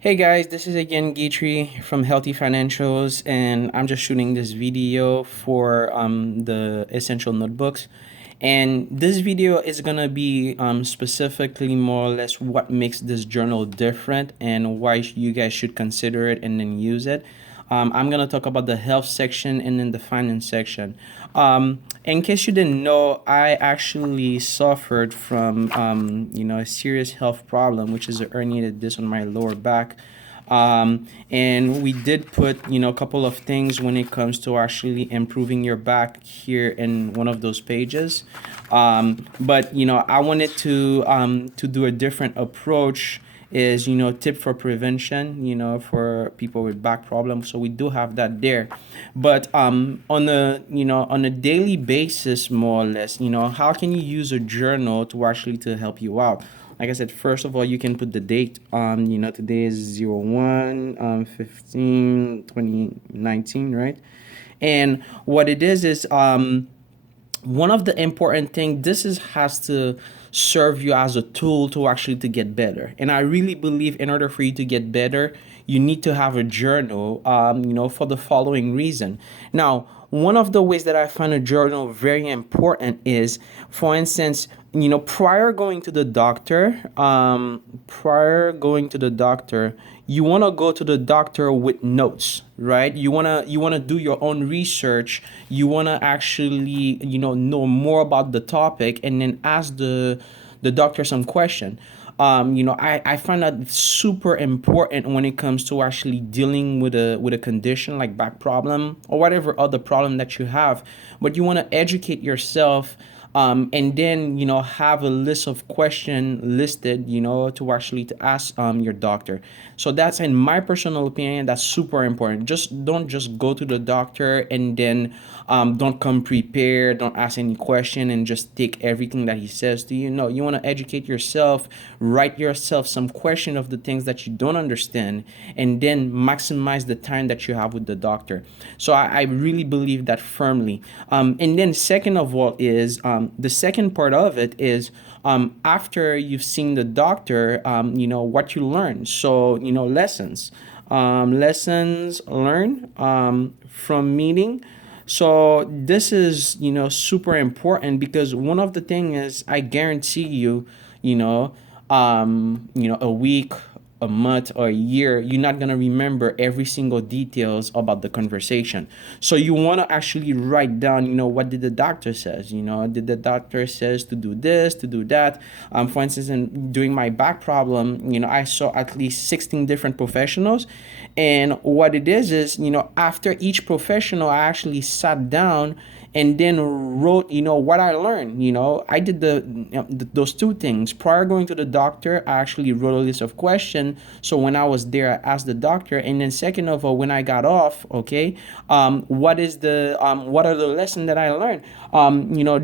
Hey guys, this is again Gaytree from Healthy Financials, and I'm just shooting this video for the Essential Notebooks. And this video is gonna be specifically more or less what makes this journal different and why you guys should consider it and then use it. I'm gonna talk about the health section and then the finance section. In case you didn't know, I actually suffered from a serious health problem, which is a herniated disc on my lower back. And we did put a couple of things when it comes to actually improving your back here in one of those pages. But I wanted to do a different approach, is tip for prevention, for people with back problems. So we do have that there. But on a daily basis, more or less, how can you use a journal to actually to help you out? Like I said, first of all, you can put the date. Today is 01 15 2019, right? And what it is one of the important thing, this is has to serve you as a tool to actually to get better. And I really believe in order for you to get better, you need to have a journal, for the following reason. Now, one of the ways that I find a journal very important is, for instance, prior going to the doctor, you want to go to the doctor with notes, right? You want to do your own research. You want to actually know more about the topic and then ask the doctor some question. I find that super important when it comes to actually dealing with a condition like back problem or whatever other problem that you have. But you want to educate yourself, and then have a list of question listed, to actually to ask your doctor. So that's, in my personal opinion, that's super important. Just don't just go to the doctor and then don't come prepared, don't ask any question and just take everything that he says to you. No, you want to educate yourself, write yourself some question of the things that you don't understand, and then maximize the time that you have with the doctor. So I really believe that firmly. And then second of all is, the second part of it is, after you've seen the doctor, what you learn. So lessons learned from meeting. So this is super important, because one of the thing is, I guarantee you, a week, a month, or a year, you're not gonna remember every single details about the conversation. So you want to actually write down, what did the doctor says? Did the doctor says to do this, to do that? For instance, during my back problem, I saw at least 16 different professionals, and what it is, after each professional, I actually sat down and then wrote what I learned. I did those two things. Prior going to the doctor, I actually wrote a list of questions, so when I was there, I asked the doctor. And then second of all, when I got off, okay, what are the lessons that I learned?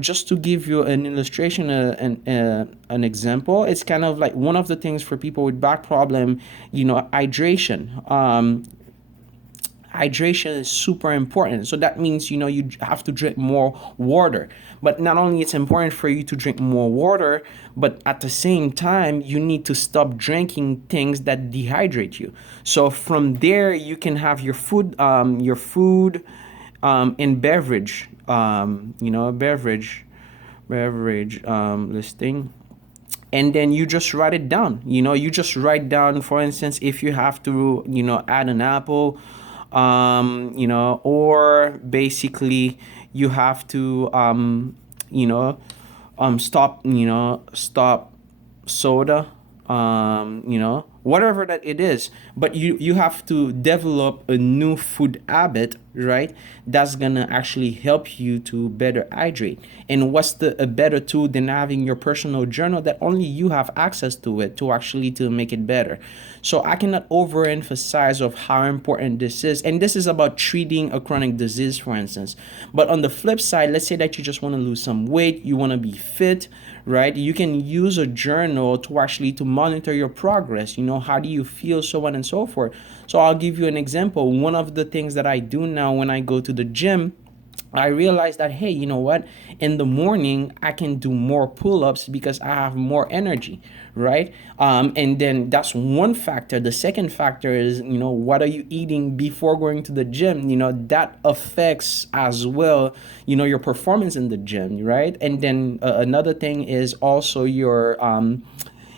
Just to give you an illustration, an example, it's kind of like one of the things for people with back problem, hydration. Hydration is super important. So that means you have to drink more water. But not only it's important for you to drink more water, but at the same time you need to stop drinking things that dehydrate you. So from there you can have your food and beverage, listing, and then you just write it down. You just write down, for instance, if you have to add an apple, or basically you have to stop soda, whatever that it is. But you have to develop a new food habit, right? That's gonna actually help you to better hydrate. And what's the a better tool than having your personal journal that only you have access to it to actually to make it better? So I cannot overemphasize of how important this is. And this is about treating a chronic disease, for instance. But on the flip side, let's say that you just want to lose some weight, you want to be fit, right? You can use a journal to actually to monitor your progress. How do you feel, so on and so forth. So I'll give you an example. One of the things that I do now when I go to the gym, I realized that, hey, you know what? In the morning, I can do more pull ups because I have more energy, right? And then that's one factor. The second factor is, what are you eating before going to the gym? That affects as well, your performance in the gym, right? And then another thing is also your,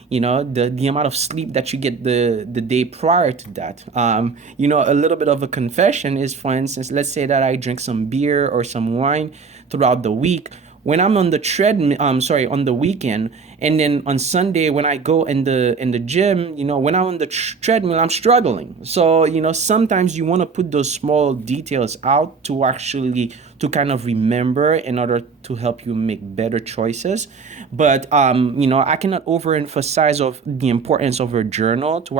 the amount of sleep that you get the day prior to that. A little bit of a confession is, for instance, let's say that I drink some beer or some wine throughout the week. When I'm on the treadmill, sorry, on the weekend, and then on Sunday when I go in the gym, when I'm on the treadmill, I'm struggling. So sometimes you want to put those small details out to kind of remember in order to help you make better choices. But I cannot overemphasize of the importance of a journal to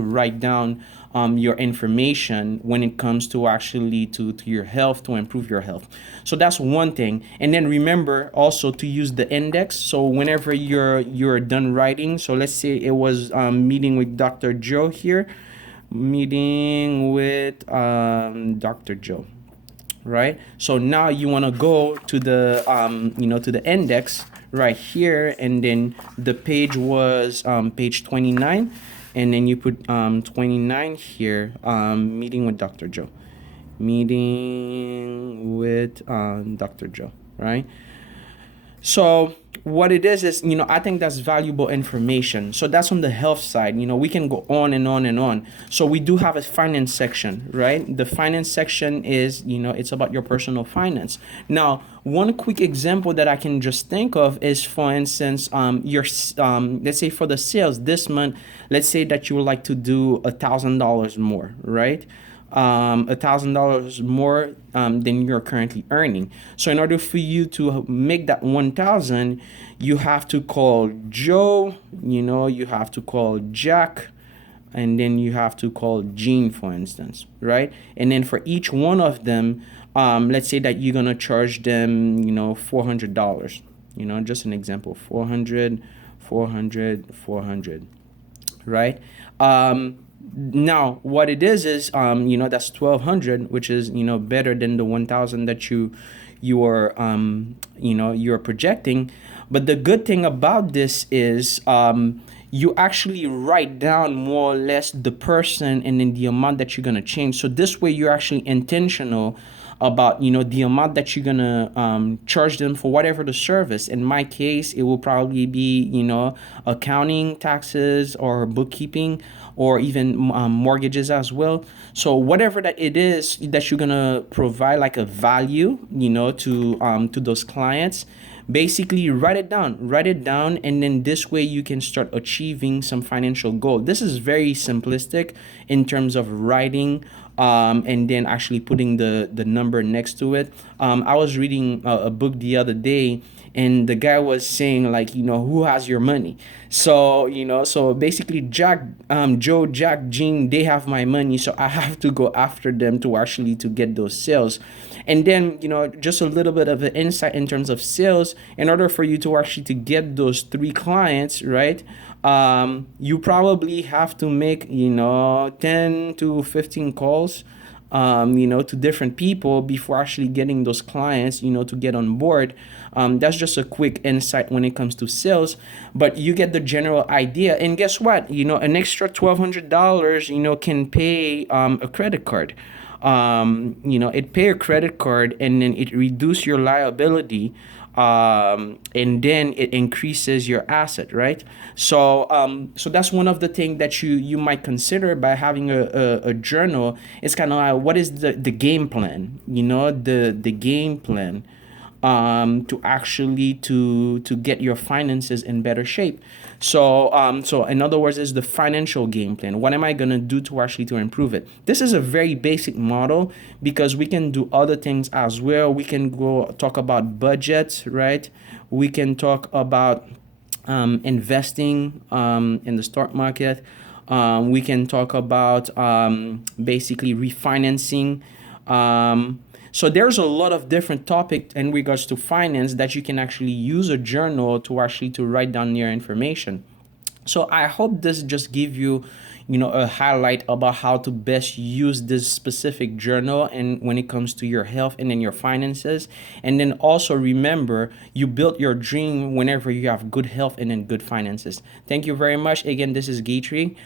write down your information when it comes to actually to your health, to improve your health. So that's one thing. And then remember also to use the index. So whenever you're done writing, so let's say it was meeting with Dr. Joe here, meeting with Dr. Joe, right? So now you want to go to the to the index right here, and then the page was page 29, and then you put 29 here, meeting with Dr. Joe, meeting with Dr. Joe, right? So what it is, I think that's valuable information. So that's on the health side. We can go on and on and on. So we do have a finance section, right? The finance section is, it's about your personal finance. Now, one quick example that I can just think of is, for instance, let's say for the sales this month, let's say that you would like to do $1,000 more, right? $1,000 more than you're currently earning. So in order for you to make that 1,000, you have to call Joe, you have to call Jack, and then you have to call Gene, for instance, right? And then for each one of them, let's say that you're gonna charge them, $400. Just an example, 400, 400, 400, right? Now what it is that's 1,200, which is better than the 1,000 that you're projecting. But the good thing about this is you actually write down more or less the person and then the amount that you're going to change. So this way you're actually intentional about the amount that you're gonna charge them for whatever the service. In my case, it will probably be accounting, taxes, or bookkeeping, or even mortgages as well. So whatever that it is that you're gonna provide like a value to those clients, basically write it down, and then this way you can start achieving some financial goal. This is very simplistic in terms of writing, and then actually putting the number next to it. I was reading a book the other day, and the guy was saying, like, who has your money? So so basically Joe, Jack, Gene, they have my money, so I have to go after them to get those sales. And then just a little bit of an insight in terms of sales. In order for you to actually to get those three clients, right, you probably have to make 10 to 15 calls, to different people before actually getting those clients, to get on board. That's just a quick insight when it comes to sales, but you get the general idea. And guess what? An extra $1,200, can pay a credit card. It pay a credit card, and then it reduce your liability, and then it increases your asset, right? So that's one of the things that you might consider by having a journal. It's kind of like, what is the game plan, the game plan, to actually to get your finances in better shape. So in other words, is the financial game plan. What am I gonna do to improve it? This is a very basic model, because we can do other things as well. We can go talk about budgets, right? We can talk about investing in the stock market. We can talk about basically refinancing. So there's a lot of different topics in regards to finance that you can actually use a journal to write down your information. So I hope this just give you, a highlight about how to best use this specific journal and when it comes to your health and then your finances. And then also remember, you built your dream whenever you have good health and then good finances. Thank you very much. Again, this is Gaytree.